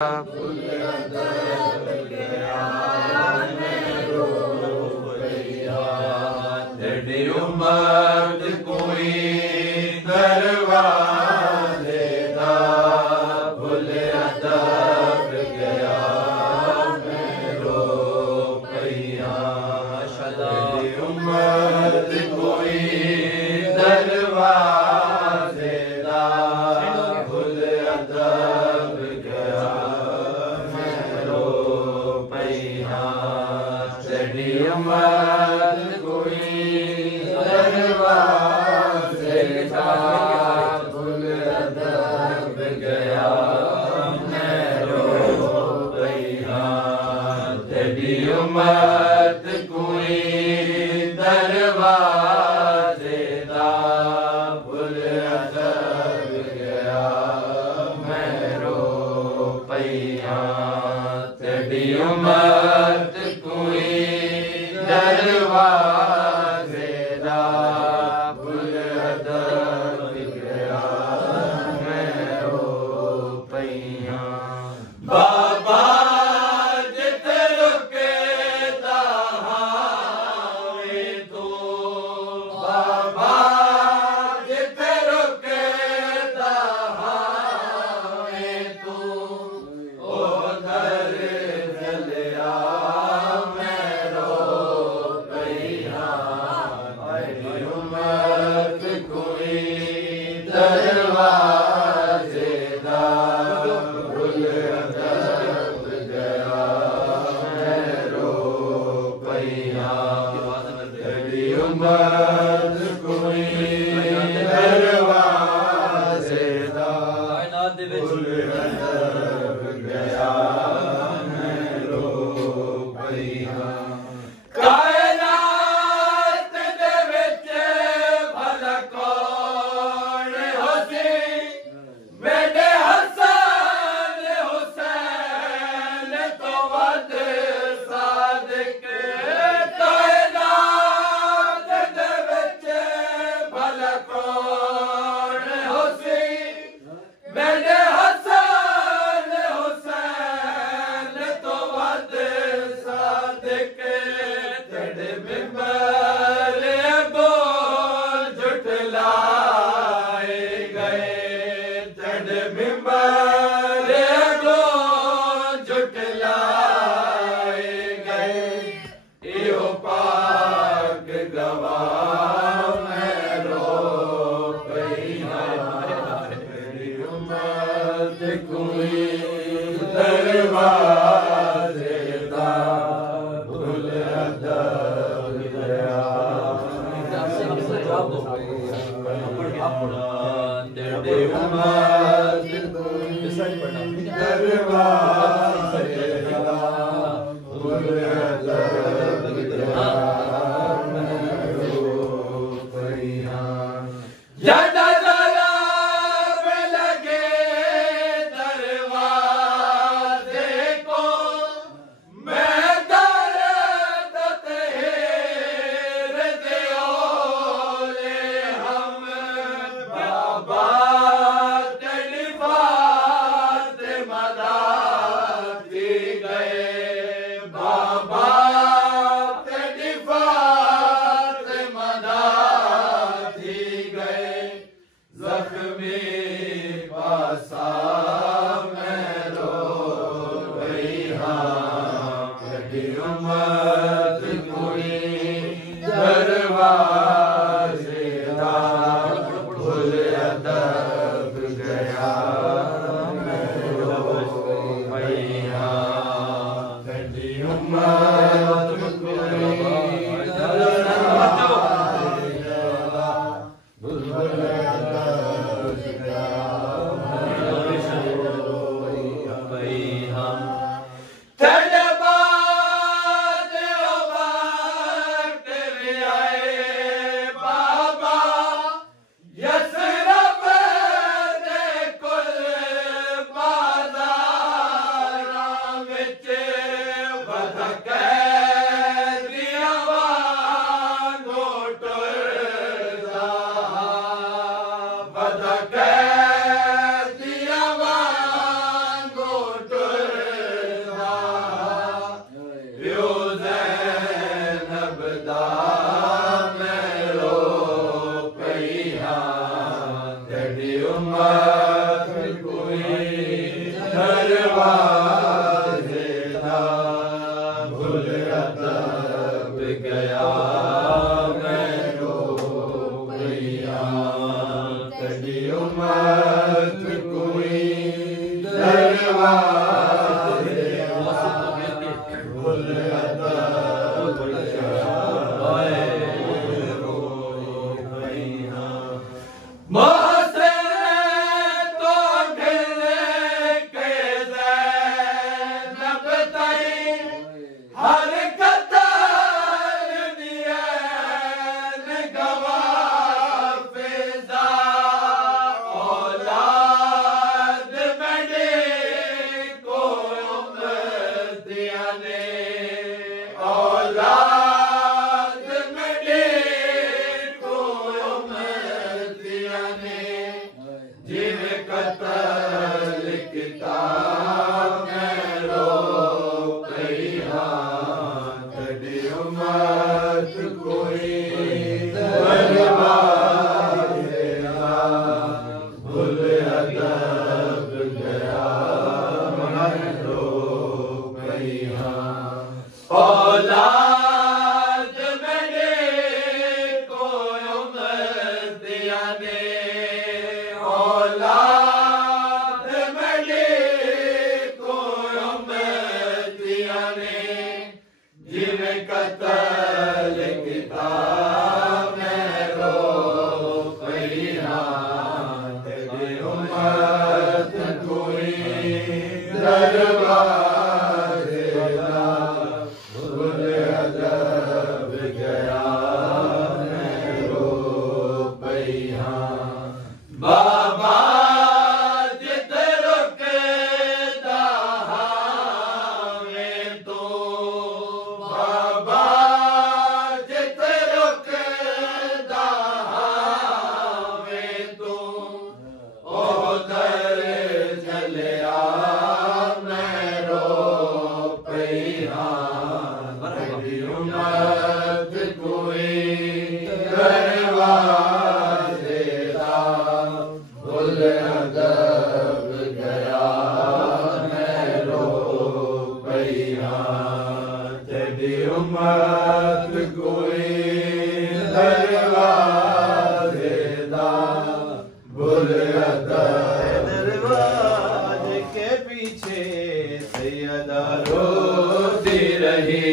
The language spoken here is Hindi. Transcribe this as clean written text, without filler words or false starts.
तेरी उम्मत कोई दरवाज़े दा भुल अदब गया मैं रो पैया। तेरी उम्मत कोई दरवाज़े दा भुल अदब गया मैं रो पैया। तेरी उम्मत कोई दरवाज़े दा भुल अदब गया मैं रो पैया। तेरी उम्मत कोई दरवाज़े दा भुल अदब गया मैं रो पैया। तेरी उम्मत कोई दरवाज़े दा भुल अदब गया मैं रो पैया। बाबा जिथे रुके हावे तू, बाबा जिथे रुके हावे तू, उधर चलिया मैं रो पैया। तेरी उम्मत कोई दरवाज़े दा भुल अदब गया मैं रो पैया। तेरी उम्मत कोई दरवाज़े दा भुल अदब गया मैं रो पैया। कायनात दे विच भला कौन होसी, मेरे हसन हुसैन तो वध सादिक। कायनात दे विच भला कौन होसी, मेरे हसन हुसैन तो वध सादिक। तेरे मिंबर अगो झुठलाए गए, तेरे मिंबर अगो झुठलाए गए। इहो पाक गवाह मैं रो पैया। तेरी उम्मत कोई दरवाज़े दा भुल अदब गया तेरी उम्मत कोई दरवाज़े दा भुल अदब गया मैं रो पैया। जदा जलाब लगे दरवाज़े को, मैं दर्द तेर दे ओले हम। बाबा तेरी बात मदाती गए, बाबा दरवाजे दा भुल अदब गया मैं रो गया तेरी उम्मत कोई दरवाजे भुल अदब गया रो गया मोहसे तो ढल के ज़ैनब ताई हर कतार दिया गवाह फिजा औलाद बड़े को दिया ने औलाद बड़े को दिया ने जिन कतल किताब में रो गया तेरी उम्मत कोई दरवाजे दा भुल अदब गया मैं रो गया औलाद मेरे को दिया ने औलाद मेरे को दिया ने जिन कतल किताब में रो गया तेरी उम्मत कोई दरवाजे दा भुल अदब गया मैं रो गया बाबा जित रुकदा हावे तो बाबा जित रुकदा हावे तो उधर चलिया मैं रो गया तेरी उम्मत कोई दरवाजे दा भुल अदब गया मैं रो गया तेरी उम्मत कोई दरवाजे दा भुल अदब दरवाजे के पीछे सैयदा रोती रही